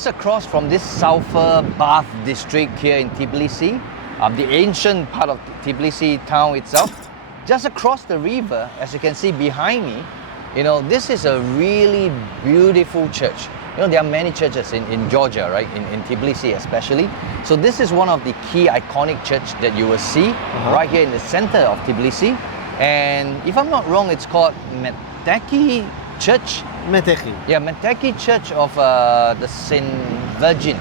just across from this sulfur bath district here in Tbilisi, the ancient part of Tbilisi town itself, just across the river, as you can see behind me, this is a really beautiful church. There are many churches in Georgia, right? In Tbilisi especially. So this is one of the key iconic church that you will see right here in the center of Tbilisi. And if I'm not wrong, it's called Metekhi Church. Metekhi. Yeah, Metekhi Church of the Saint Virgin.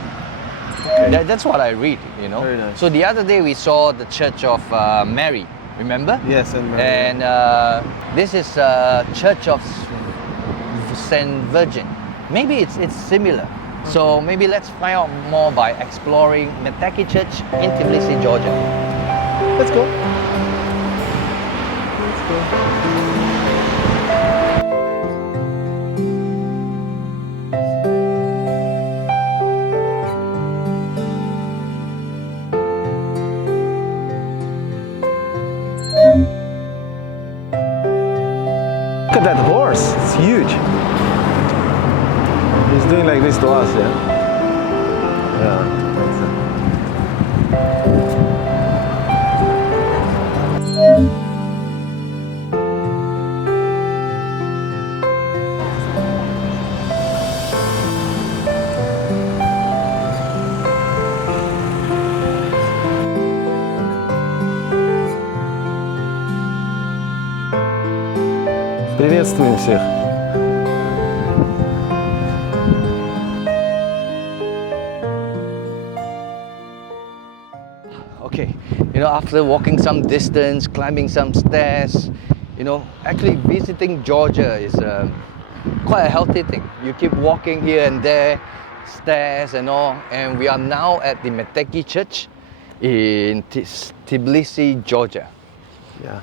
Okay. That's what I read, Very nice. So the other day we saw the Church of Mary, remember? Yes, and Mary. And this is Church of Saint Virgin. Maybe it's similar. Okay. So maybe let's find out more by exploring Metekhi Church in Tbilisi, Georgia. Let's go. Let's go. Look at that horse, it's huge. He's doing like this to us, yeah? Yeah, that's it. Приветствуем всех. Okay, after walking some distance, climbing some stairs, actually visiting Georgia is quite a healthy thing. You keep walking here and there, stairs and all, and we are now at the Metekhi Church in Tbilisi, Georgia. Yeah.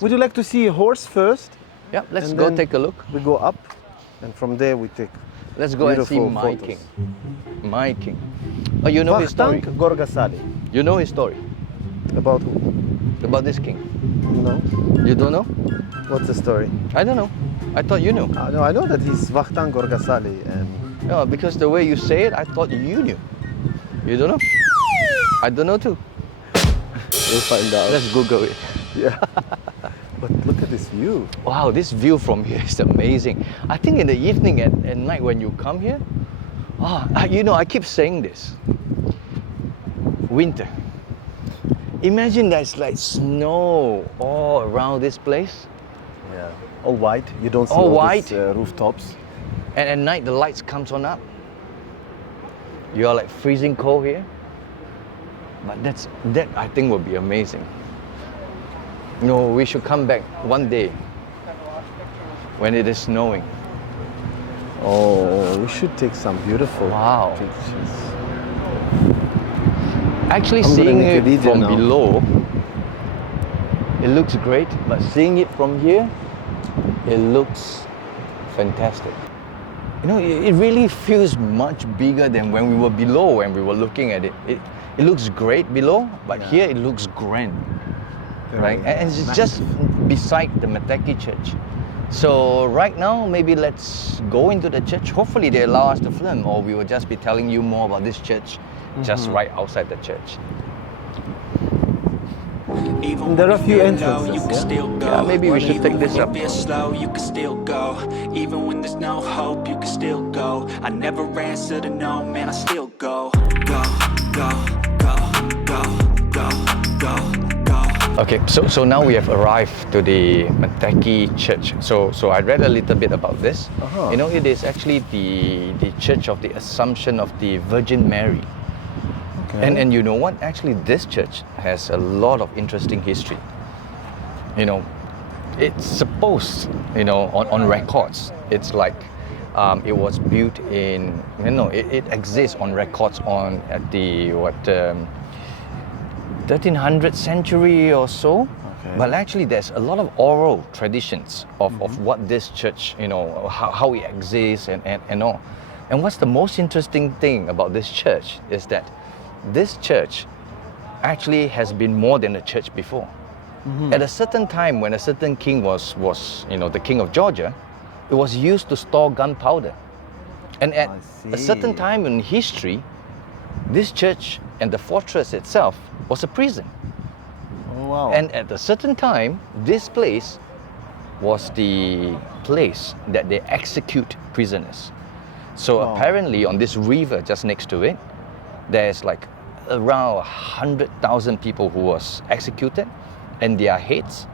Would you like to see a horse first? Yeah, let's And go then take a look. We go up, and from there we take Let's go and see my photos. king. My king. Oh, you know his story? Vakhtang Gorgasali. You know his story? About who? About this king? No. You don't know? What's the story? I don't know. I thought you knew. No, I know that he's Vakhtang Gorgasali, and No, because the way you say it, I thought you knew. You don't know? I don't know too. we'll find out. Let's Google it. Yeah. But look at this view. Wow, this view from here is amazing. I think in the evening at night when you come here, I keep saying this. Winter. Imagine there's like snow all around this place. Yeah. All white. You don't see All all white. these, rooftops. And at night the lights comes on up. You're like freezing cold here. But that I think would be amazing. We should come back one day when it is snowing. Oh, we should take some beautiful Wow. pictures. Actually, I'm gonna seeing make a it video from now. below, it looks great, but seeing it from here, it looks fantastic. It really feels much bigger than when we were below, when we were looking at it. It looks great below, but here it looks grand. Right, and it's just beside the Metekhi Church. So right now, maybe let's go into the church. Hopefully they allow us to film, or we will just be telling you more about this church just right outside the church. There are a few entrances, Yeah, maybe we should take this up. Slow, you can still go. Even when there's no hope, you can still go. I never answer to no, man, I still go. Go, go, go, go, go, go, go. Okay, so now we have arrived to the Metekhi Church. So I read a little bit about this. It is actually the Church of the Assumption of the Virgin Mary. Okay. And you know what? Actually, this church has a lot of interesting history. It's supposed, on records, it's like it was built in, it exists on records at the 1300th century or so. Okay. But actually, there's a lot of oral traditions of what this church, how it exists and all. And what's the most interesting thing about this church is that this church actually has been more than a church before. At a certain time, when a certain king was the king of Georgia, it was used to store gunpowder. And at I a certain see. time in history, this church and the fortress itself was a prison. Oh, wow. And at a certain time, this place was the place that they execute prisoners. So Wow. apparently on this river just next to it, there's like around 100,000 people who was executed, and their heads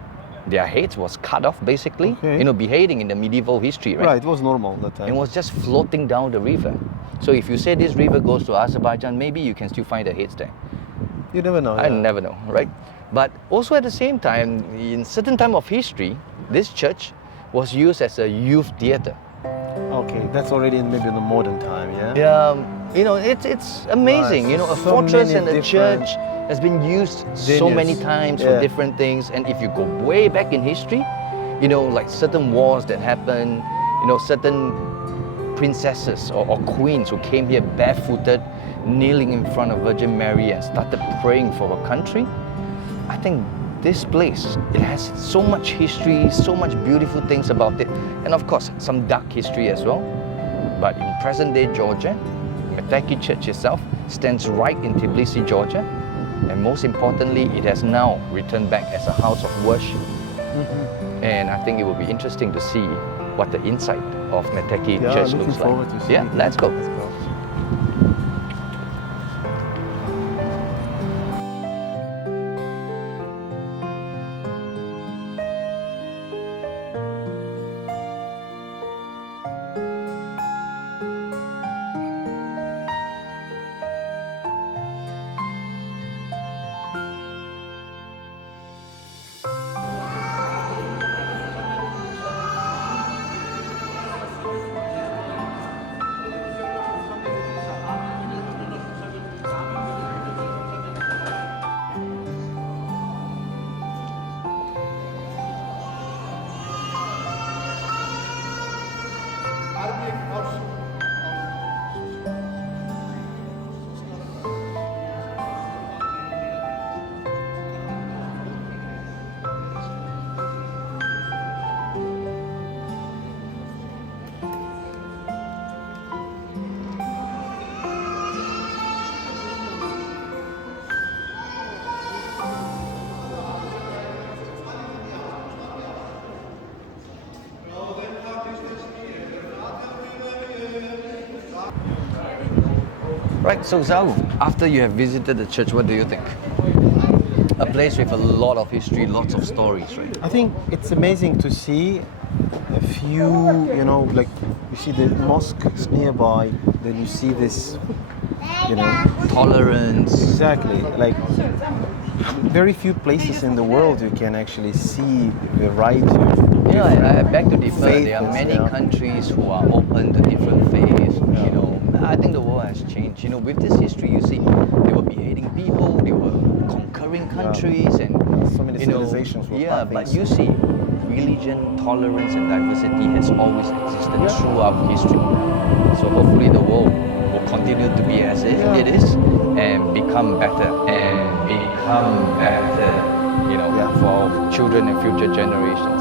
was cut off basically. Okay. You know, beheading in the medieval history, right? Right, it was normal that time. It was just floating down the river. So if you say this river goes to Azerbaijan, maybe you can still find the heads there. You never know. I never know, right? But also at the same time, in certain time of history, this church was used as a youth theater. Okay, that's already maybe in the modern time, yeah? You know, it's amazing. Right, You know, a so fortress many and a different church has been used so many venues. times Yeah. for different things. And if you go way back in history, you know, like certain wars that happened, you know, certain princesses or queens who came here barefooted, kneeling in front of Virgin Mary and started praying for her country. I think this place, it has so much history, so much beautiful things about it, and of course some dark history as well. But in present-day Georgia, Metekhi Church itself stands right in Tbilisi, Georgia, and most importantly, it has now returned back as a house of worship. And I think it will be interesting to see what the inside of Metekhi Yeah, Church looking looks forward like. to Yeah, seeing it. let's go. Let's go. Right, so Zau, after you have visited the church, what do you think? A place with a lot of history, lots of stories, right? I think it's amazing to see a few, you know, like you see the mosques nearby, then you see this, you know, Tolerance. exactly, like very few places in the world you can actually see the variety of Yeah, I different beg to differ. faiths, There are many yeah. countries who are open to different faiths. You know, I think the world has changed. You know, with this history, you see, they were beheading people, they were conquering countries, and So many you know, civilizations were yeah, passing but you see, religion, tolerance, and diversity has always existed throughout history. So hopefully, the world will continue to be as it is, and become better, you know, for children and future generations.